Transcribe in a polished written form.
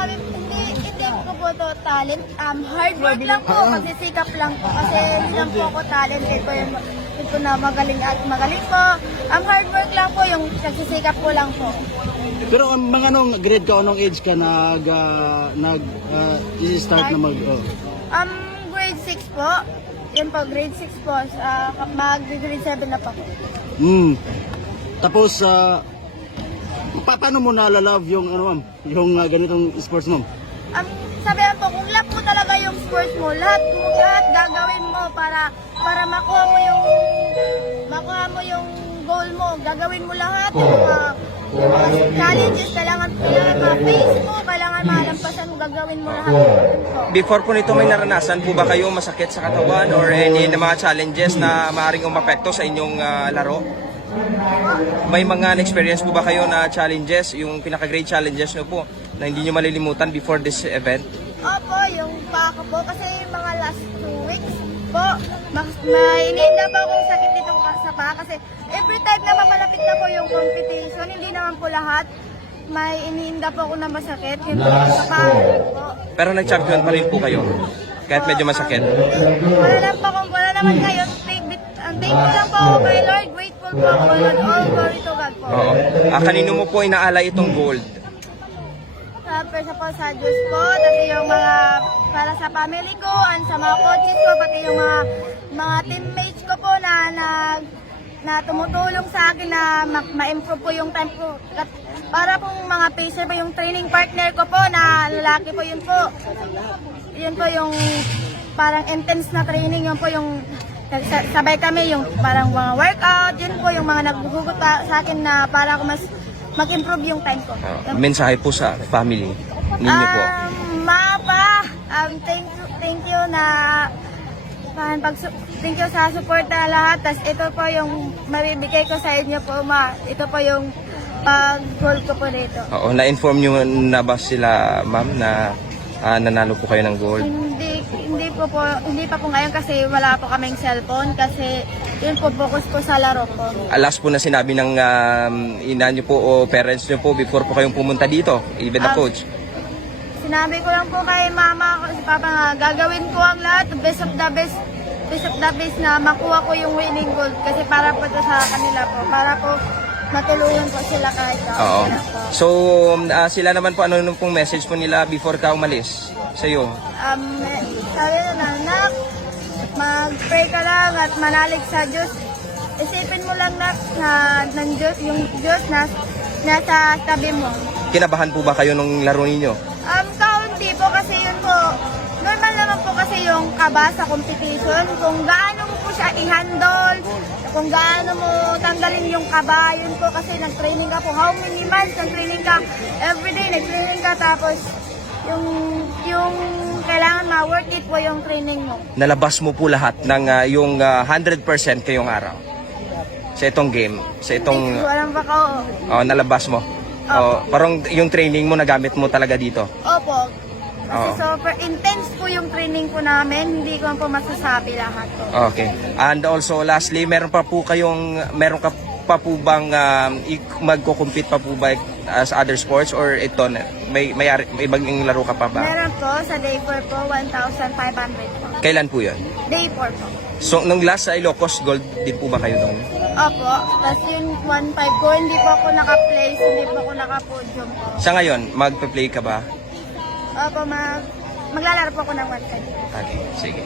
masasabi, hindi ko po to talent. Hard work lang po, magsisikap lang po. Kasi hindi lang po ako talented ko yung ito na magaling at magaling po. Hard work lang po, yung nagsisikap po lang po. Pero mga anong grade ka, anong age ka start na mag... Grade 6 po. Yun po, grade 6 po. Mag-grade 7 na po. Tapos, paano mo nalalove yung, ma'am, yung ganitong sports, ma'am? Sabihan po, kung love mo talaga yung sports mo, lahat gagawin mo para makuha mo yung goal mo. Gagawin mo lahat yung mga challenges, kailangan ma-face mo, kailangan malampasan mo, gagawin mo lahat. Before po nito, may naranasan po ba kayo masakit sa katawan or any na mga challenges na maaaring umapekto sa inyong laro? May mga na-experience po ba kayo na challenges, yung pinaka-great challenges nyo po na hindi nyo malilimutan before this event? Opo, yung pa ako po, kasi yung mga last 2 weeks po, may iniinda pa akong sakit dito sa paa kasi every time na mamalapit na po yung competition, hindi naman po lahat, may iniinda po ako na masakit, yung sa paa po. Pero nag-champion pa rin po kayo, kahit medyo masakit? Wala naman ngayon, thankful lang po ako kay Lord, grateful po ako, and all glory to God po. Oo. Kanino mo po inaalay itong gold? First po sa Diyos po, tapos yung mga para sa family ko, and sa mga coaches ko, pati yung mga teammates ko po na tumutulong sa akin na ma-improve po yung time ko. Para pong mga pacer po yung training partner ko po na lalaki po yun po. Yun po yung parang intense na training, yun po yung sabay kami yung parang mga workout, yun po yung mga naghuhugot sa akin na para ako mas mag-improve yung time ko. Mensahe po sa family ninyo po. Thank you na thank you sa support na lahat. Tas ito po yung maribigay ko sa inyo po, ma. Ito po yung pag-goal ko po dito. Oo, na-inform nyo na ba sila, ma'am, na nanalo po kayo ng gold? Hindi pa po ngayon kasi wala po kaming cellphone kasi yun po, focus po sa laro ko. Last po na sinabi ng ina nyo po o parents nyo po before po kayong pumunta dito, even the coach? Sinabi ko lang po kay mama, si papa nga, gagawin ko ang lahat, best of the best na makuha ko yung winning goal kasi para po ito sa kanila po, para po matulungan po sila kahit ako. Oo. So, sila naman po, ano nung pong message po nila before ka umalis sa iyo? Sabi na, anak, mag-pray ka lang at manalig sa Diyos. Isipin mo lang na ng Diyos, yung Diyos na nasa tabi mo. Kinabahan po ba kayo nung laro ninyo? Kaunti po kasi yun po. Normal naman po kasi yung kaba sa competition. Kung gaano mo po siya i-handle, kung gaano mo tanggalin yung kaba, yun po kasi nag-training ka po. How many months nag-training ka? Everyday nag-training ka tapos yung kailangan ma-worth it po yung training mo. Nalabas mo po lahat ng yung 100% kayong araw sa itong game, sa itong... Walang baka nalabas mo. Parang yung training mo nagamit mo talaga dito. Opo. Kasi super intense po yung training po namin, hindi ko po masasabi lahat po. Okay. And also lastly, meron ka pa po bang magko-compete pa po ba sa other sports or ito may ibang laro ka pa ba? Meron po sa day 4 po 1,500 po. Kailan po 'yon? Day 4 po. So nung last sa Ilocos Gold din po ba kayo doon? Opo. Tapos yung 1,500 ko, hindi po ako naka-place, hindi po ako naka-podium po. Sa ngayon, magpe-play ka ba? Opo, maglalaro po ako ng 1,500. Okay, sige.